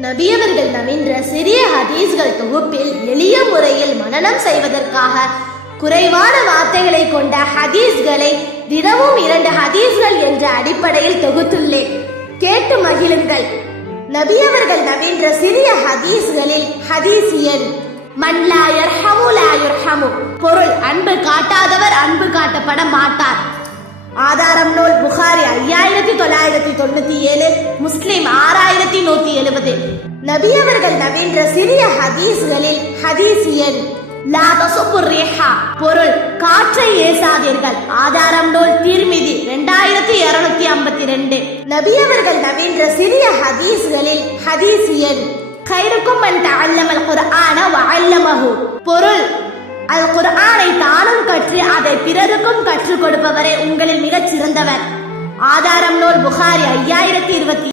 நபியவர்கள் நவின்ற சிறிய ஹதீஸ்கள் தொகுப்பில் எளிய முறையில் மனனம் செய்வதற்காக குறைவான வார்த்தைகளை கொண்ட ஹதீஸ்களை தினமும் 2 ஹதீஸ்கள் என்ற அடிப்படையில் தொகுத்துள்ளேன். கேட்டு மகிழுங்கள். நபியவர்கள் நவின்ற சிறிய ஹதீஸ்களில் ஹதீஸ் எண் மன் லா யர்ஹமு லா யுர்ஹமு. பொருள்: அன்பு காட்டாதவர் அன்பு காட்டப்பட மாட்டார். ஆதாரம்: நூல் புகாரி 5997, முஸ்லிம் 6170. நபியவர்கள் நவின்ற சிறிய ஹதீஸ்களில் ஹதீஸ் எண் லா தசுபுர் ரிஹா. பொருள்: காற்றை ஏசாதீர்கள். ஆதாரம்: நூல் திர்மிதி 2252. நபியவர்கள் நவின்ற சிறிய ஹதீஸ்களில் ஹதீஸ் எண் கைருக்கும் மன் தஅல்லமல் குர்ஆன வ அல்லமஹு. பொருள்: அல் குர்ஆனை தானும் கற்று அதை பிறருக்கும் கற்றுக் கொடுப்பவரே உங்களில் மிகச் சிறந்தவர். ஆதாரம்: நூல் புகாரி 5027.